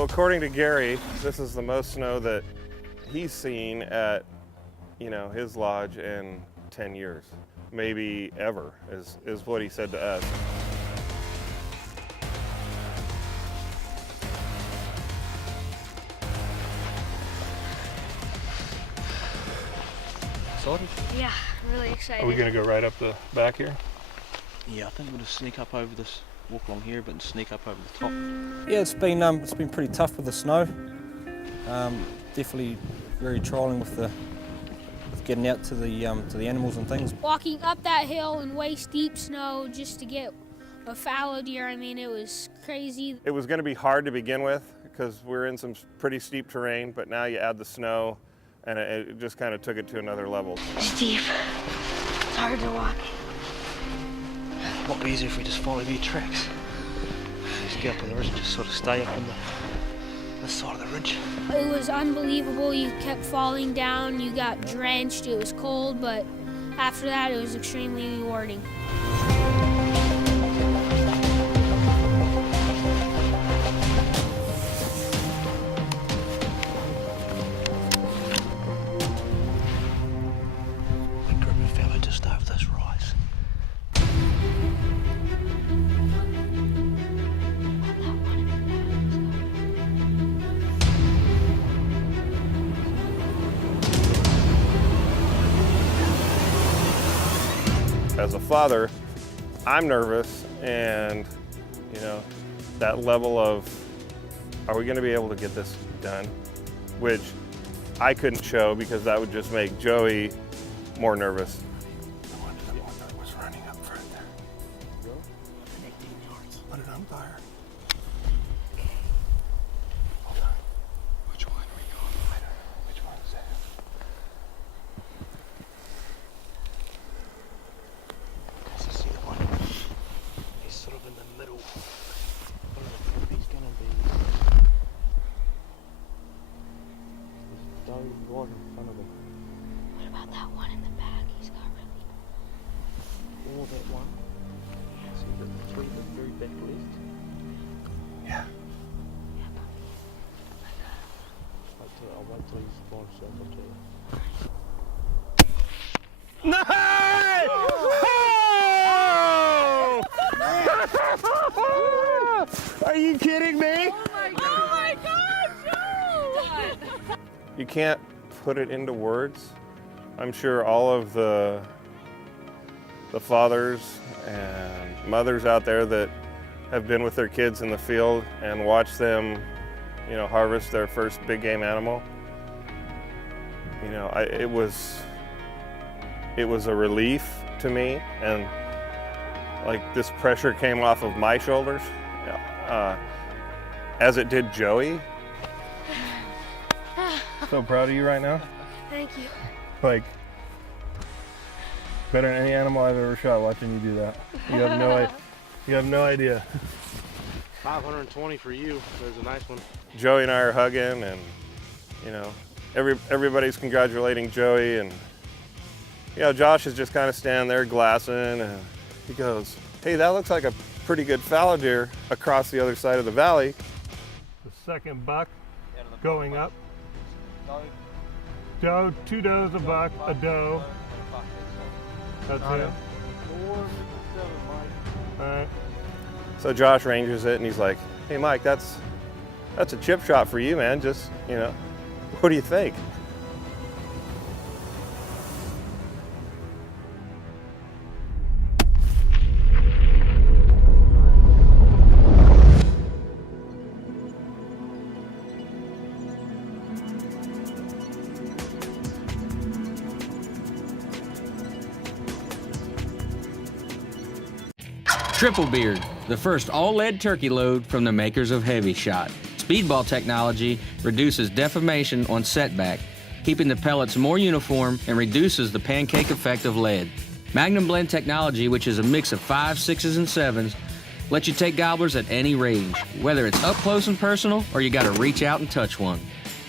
Well, according to Gary, this is the most snow that he's seen at, his lodge in 10 years. Maybe ever, is what he said to us. Excited? Yeah, really excited. Are we gonna go right up the back here? Yeah, I think I'm gonna sneak up over this, walk along here, but sneak up over the top. Yeah, it's been pretty tough with the snow. Definitely very trialing with getting out to the animals and things. Walking up that hill in waist deep snow just to get a fallow deer, I mean, it was crazy. It was gonna be hard to begin with because we're in some pretty steep terrain, but now you add the snow and it just kind of took it to another level. Steep. It's hard to walk. It might be easier if we just follow these tracks. Just get up on the ridge and just sort of stay up on the side of the ridge. It was unbelievable. You kept falling down, you got drenched, it was cold, but after that it was extremely rewarding. As a father, I'm nervous, and that level of, are we gonna be able to get this done? Which I couldn't show because that would just make Joey more nervous. The one that was running up further. 18 yards. Put it on fire. Hold on. Which one are we going? I don't know. Which one is that? I see the one. He's sort of in the middle. I don't know if he's gonna be. There's a doe right in front of him. What about that one in the back? He's got really... Or that one. See the three, the very back left. Yeah. I'll wait till he's by himself, I'll tell you. Are you kidding me? Oh my God, Joe! You can't put it into words. I'm sure all of the fathers and mothers out there that have been with their kids in the field and watched them, harvest their first big game animal. It was a relief to me, and like this pressure came off of my shoulders, as it did Joey. So proud of you right now. Thank you. Like, better than any animal I've ever shot watching you do that. You have no idea. 520 for you. There's a nice one. Joey and I are hugging, and everybody's congratulating Joey, and Josh is just kind of standing there glassing, and he goes, "Hey, that looks like a pretty good fallow deer across the other side of the valley." The second buck going up. Doe, 2 does, a buck, a doe. That's it. All right. So Josh ranges it, and he's like, "Hey, Mike, that's a chip shot for you, man. Just, what do you think?" Triple Beard, the first all-lead turkey load from the makers of Heavy Shot. Speedball technology reduces deformation on setback, keeping the pellets more uniform and reduces the pancake effect of lead. Magnum Blend technology, which is a mix of 5s, 6s, and 7s, lets you take gobblers at any range, whether it's up close and personal or you gotta reach out and touch one.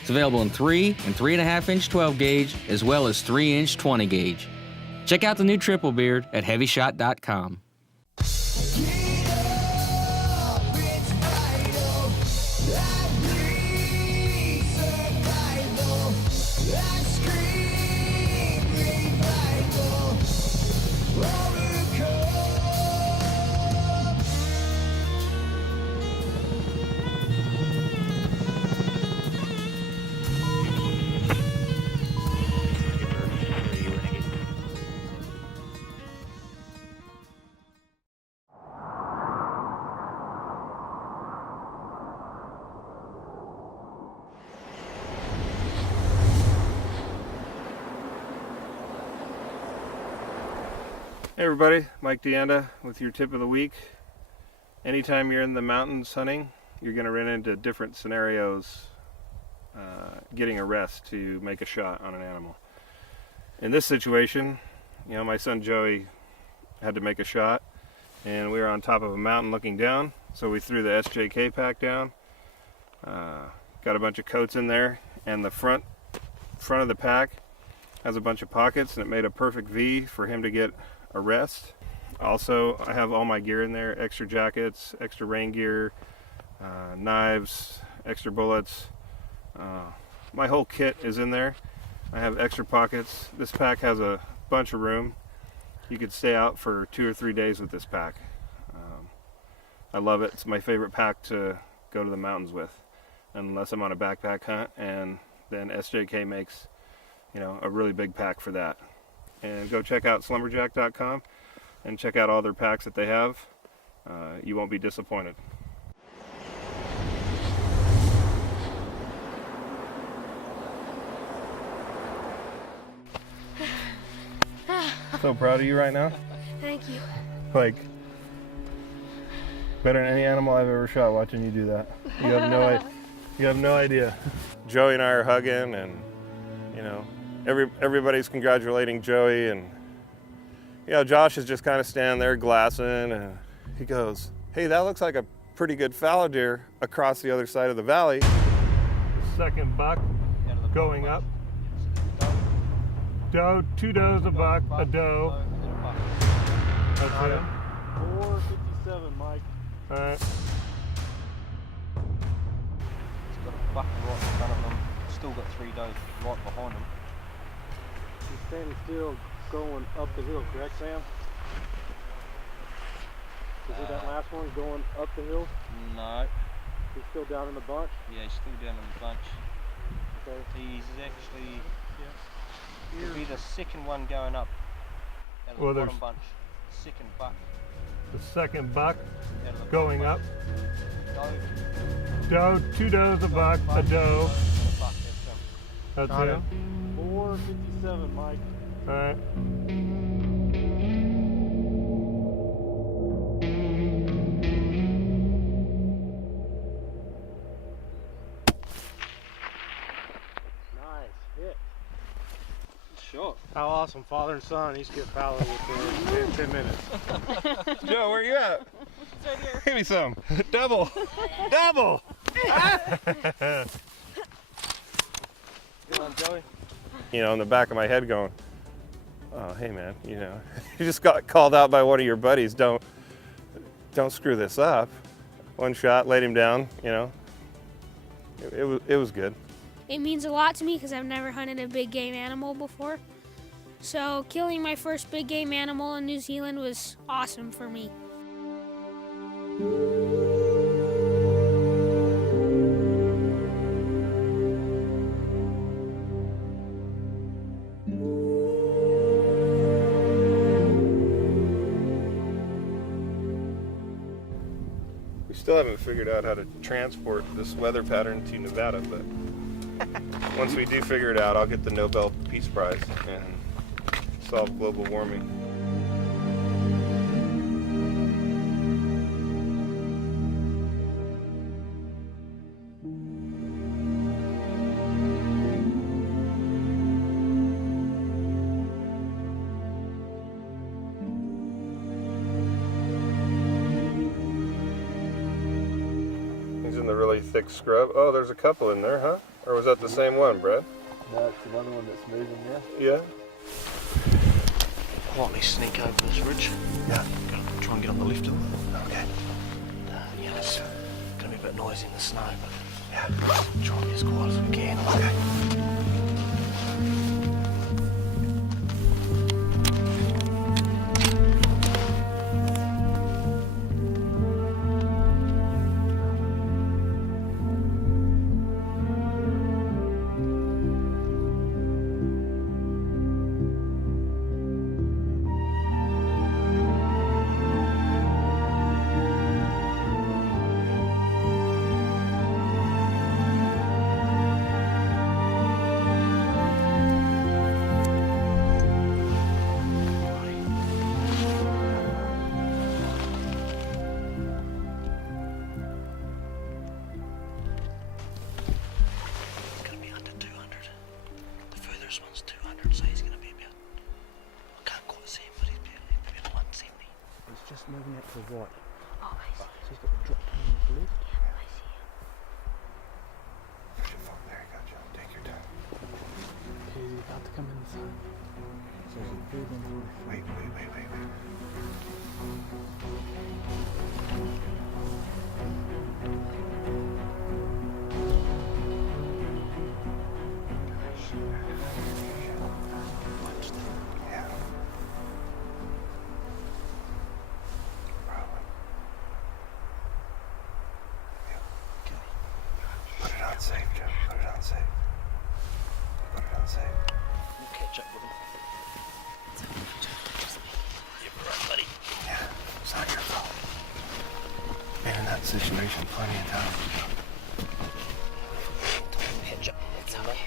It's available in 3 and 3.5-inch 12 gauge, as well as 3-inch 20 gauge. Check out the new Triple Beard at HeavyShot.com. Get up, it's vital. I Hey everybody, Mike Deanda with your tip of the week. Anytime you're in the mountains hunting, you're going to run into different scenarios getting a rest to make a shot on an animal. In this situation, you know, my son Joey had to make a shot, and we were on top of a mountain looking down, so we threw the SJK pack down, got a bunch of coats in there, and the front of the pack has a bunch of pockets, and it made a perfect V for him to get a rest. Also, I have all my gear in there, extra jackets, extra rain gear, knives, extra bullets. My whole kit is in there. I have extra pockets. This pack has a bunch of room. You could stay out for 2 or 3 days with this pack. I love it. It's my favorite pack to go to the mountains with, unless I'm on a backpack hunt, and then SJK makes, you know, a really big pack for that. And go check out slumberjack.com and check out all their packs that they have. You won't be disappointed. So proud of you right now. Thank you. Like, better than any animal I've ever shot watching you do that. You have no idea. Joey and I are hugging, and you know, everybody's congratulating Joey, and you know, Josh is just kind of standing there glassing, and he goes, "Hey, that looks like a pretty good fallow deer across the other side of the valley." Second buck going up. Doe, 2 does, a buck, a doe. That's it. 457, Mike. All right. He's got a buck right in front of him. Still got 3 does right behind him. He's standing still going up the hill, correct, Sam? Is it that last one going up the hill? No. He's still down in the bunch? Yeah, he's still down in the bunch. Okay. He's actually... He'll be the second one going up out of Well, the there's- bottom bunch. Second buck The second buck out of the going up. bottom Doe, 2 does, a buck, a doe. buck. That's Got it. him. 457, Mike. All right. Nice hit. Shot. How awesome, father and son. He's get fallow within 10 minutes. Joe, where you at? It's right here. Give me some. Double. Double. Good on, Joey. You know, in the back of my head going, oh, hey man, you know, you just got called out by one of your buddies. Don't screw this up. One shot, laid him down, you know. It was good. It means a lot to me because I've never hunted a big game animal before. So killing my first big game animal in New Zealand was awesome for me. We still haven't figured out how to transport this weather pattern to Nevada, but once we do figure it out, I'll get the Nobel Peace Prize and solve global warming. He's in the really thick scrub. Oh, there's a couple in there, huh? Or was that the same one, Brad? No, it's another one that's moving now. Yeah. Quietly sneak over this ridge. Yeah. Gotta try and get on the left hill. Okay. Yeah, it's gonna be a bit noisy in the snow, but Yeah. try and be as quiet as we can. Okay. moving out to the right. Oh, I see. So he's got the drop down on the left. Yeah, I see. There you go, Joe. Take your time. He's about to come in the front. So he's breathing through. Wait. Yeah. Probably. Okay. Put it on safe, Joe. Put it on safe. Put it on safe. We'll catch up with him. Yeah, it's not your fault. Been in that situation plenty of times. Catch up. It's okay, buddy.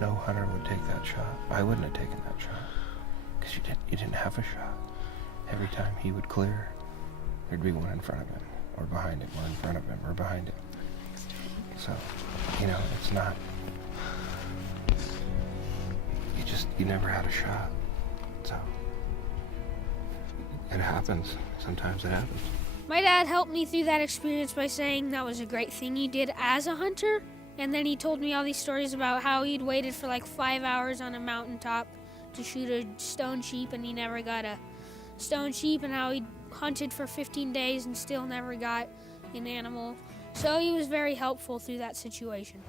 No hunter would take that shot. I wouldn't have taken that shot. Because you didn't have a shot. Every time he would clear, there'd be one in front of him, or behind him, or in front of him, or behind him. So, it's not... You never had a shot. So, it happens. Sometimes it happens. My dad helped me through that experience by saying that was a great thing he did as a hunter. And then he told me all these stories about how he'd waited for like 5 hours on a mountaintop to shoot a stone sheep and he never got a stone sheep, and how he'd hunted for 15 days and still never got an animal. So he was very helpful through that situation.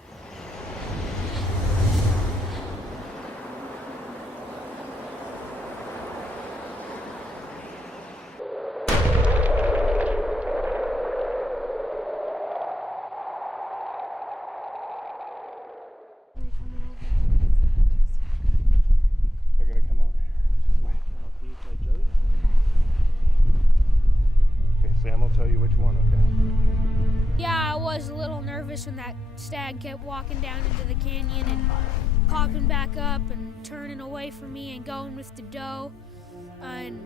They're gonna come over here. Just wait. Okay, Sam will tell you which one, okay? Yeah, I was a little nervous when that stag kept walking down into the canyon and popping back up and turning away from me and going with the doe. And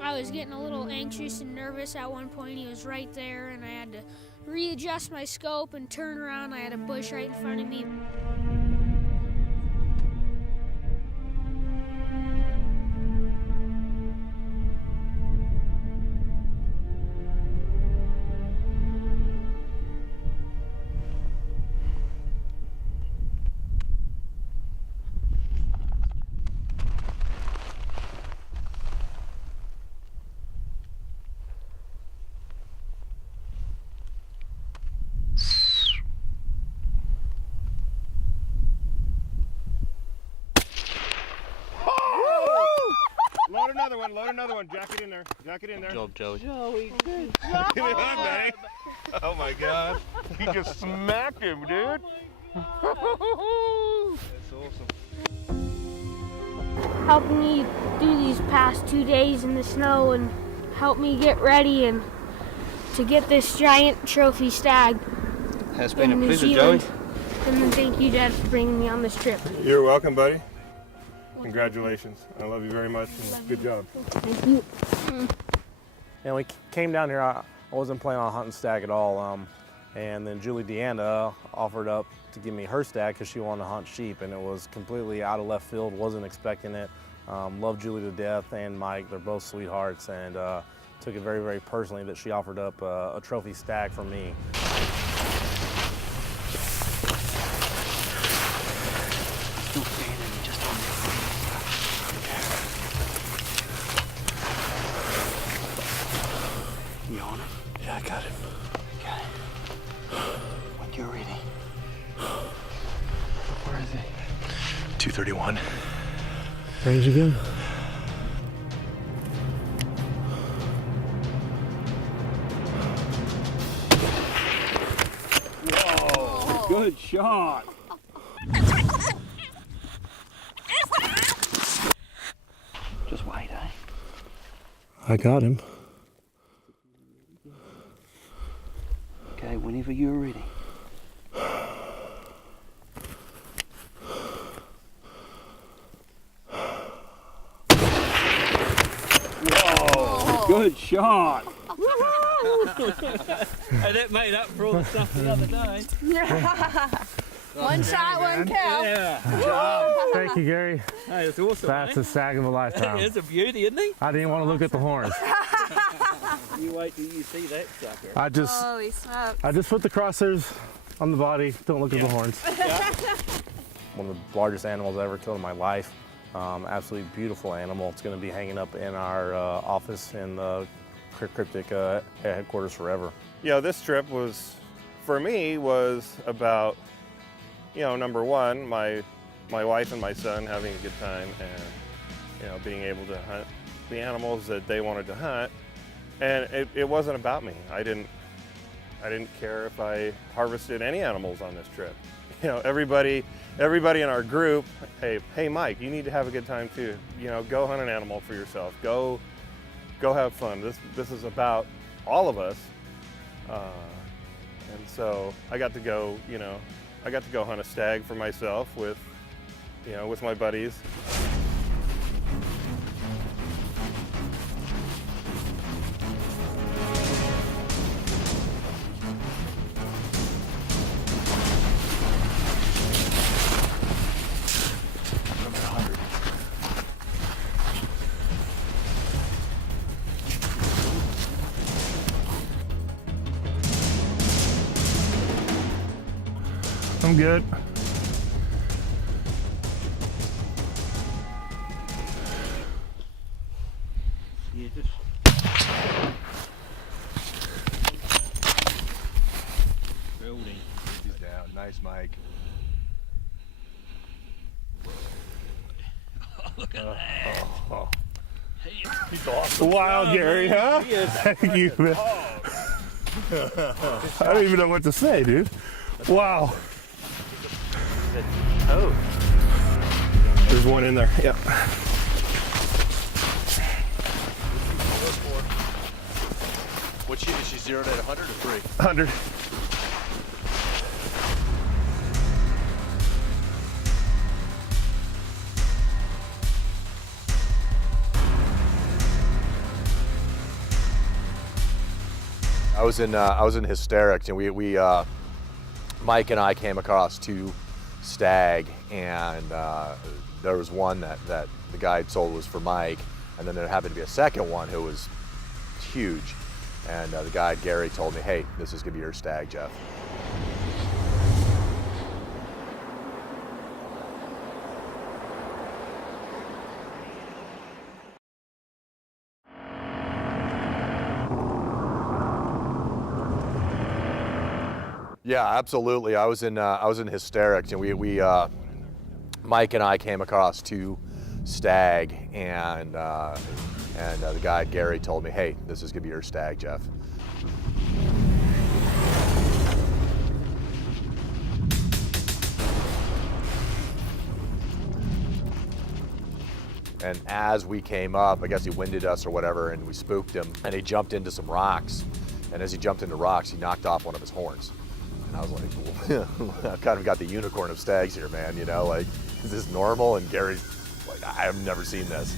I was getting a little anxious and nervous at one point. He was right there and I had to readjust my scope and turn around. I had a bush right in front of me. Load another one. Jack it in there. Good job, Joey. Joey, good Give me one, buddy. Oh my God. You just smacked him, dude. That's awesome. Helping me do these past 2 days in the snow and help me get ready and to get this giant trophy stag. It's been a in New pleasure, Joey. Zealand. And then thank you, Dad, for bringing me on this trip. You're welcome, buddy. Congratulations. I love you very much. And good job. Thank you. And we came down here, I wasn't planning on hunting stag at all. And then Julie Deanda offered up to give me her stag because she wanted to hunt sheep, and it was completely out of left field, wasn't expecting it. Love Julie to death and Mike, they're both sweethearts, and took it very, very personally that she offered up a trophy stag for me. Still standing just on there. You on him? Yeah, I got him. Okay. When you're ready. Where is he? 231. Range again? Whoa, good shot. Just wait, eh? I got him. Okay, whenever you're ready. Whoa, good shot. And that made up for all the stuff the other day. One shot, one kill. Yeah. Good job. Thank you, Gary. Hey, it's awesome. That's a stag of a lifetime. It's a beauty, isn't he? I didn't want to look at the horns. You wait till you see that sucker. I just put the crosshairs on the body. Don't look at the horns. One of the largest animals I ever killed in my life. Absolutely beautiful animal. It's going to be hanging up in our office in the cryptic headquarters forever. You know, this trip was, for me, was about, you know, number one, my wife and my son having a good time, and, you know, being able to hunt the animals that they wanted to hunt. And it wasn't about me. I didn't care if I harvested any animals on this trip. You know, everybody in our group, hey Mike, you need to have a good time too. You know, go hunt an animal for yourself. Go have fun. This is about all of us. And so I got to go, you know, hunt a stag for myself with, you know, with my buddies. I'm good. Yeah, just... Building. He's down. Nice, Mike. Look at that. Oh. He's awesome. Wow, Gary, huh? Thank you, man. I don't even know what to say, dude. Wow. Oh. There's one in there. Yep. What's she? Is she zeroed at 100 or 3? 100. I was in hysterics, and we Mike and I came across 2 stag, and there was one that the guide sold was for Mike, and then there happened to be a second one who was huge, and the guide Gary told me, hey, this is gonna be your stag, Jeff. Yeah, absolutely. I was in hysterics, and we Mike and I came across 2 stag, and the guide Gary told me, hey, this is gonna be your stag, Jeff. And as we came up, I guess he winded us or whatever, and we spooked him, and he jumped into some rocks. And as he jumped into rocks, he knocked off one of his horns. And I was like, well, I've kind of got the unicorn of stags here, man, you know, like, is this normal? And Gary's like, I've never seen this.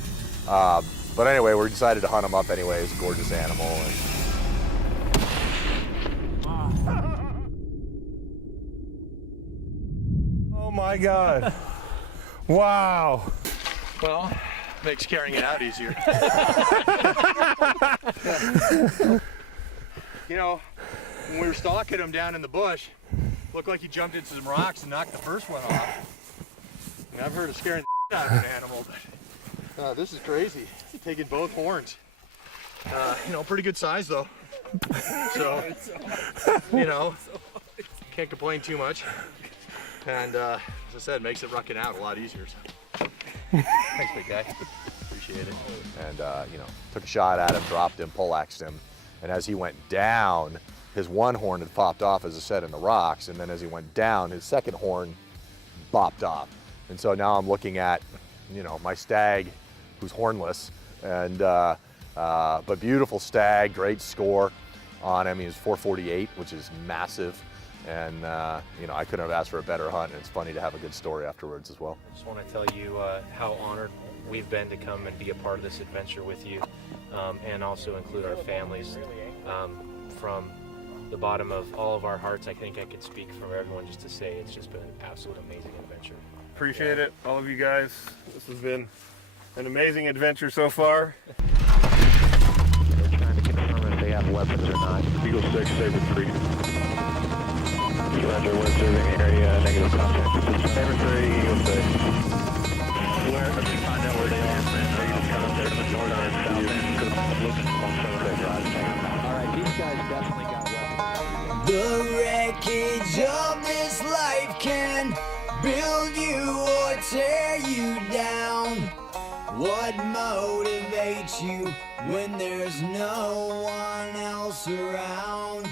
But anyway, we decided to hunt him up anyway. It's a gorgeous animal. Oh my God. Wow. Well, makes carrying it out easier. You know, when we were stalking him down in the bush, looked like he jumped into some rocks and knocked the first one off. And I've heard of scaring the out of an animal, but this is crazy. Taking both horns. You know, pretty good size though. So, you know, can't complain too much. And as I said, makes it rucking out a lot easier. So. Thanks, big guy. Appreciate it. And you know, took a shot at him, dropped him, poleaxed him. And as he went down, his one horn had popped off, as I said, in the rocks. And then as he went down, his second horn bopped off. And so now I'm looking at, you know, my stag, who's hornless, and but beautiful stag, great score on him. He was 448, which is massive. And you know, I couldn't have asked for a better hunt, and it's funny to have a good story afterwards as well. I just want to tell you how honored we've been to come and be a part of this adventure with you, and also include our families. From the bottom of all of our hearts, I think I could speak for everyone just to say it's just been an absolute amazing adventure. Appreciate it, all of you guys. This has been an amazing adventure so far. They're trying to confirm if they have weapons or not. Eagle 6, Saber 3. Roger, we're observing area, negative contact. Saber 3, Eagle 6. Where, if we find out where they are, then are you just coming there to the north or south end? Because I'm looking on 7 Alright, these guys definitely got weapons. The wreckage of this life can build you or tear you down. What motivates you when there's no one else around?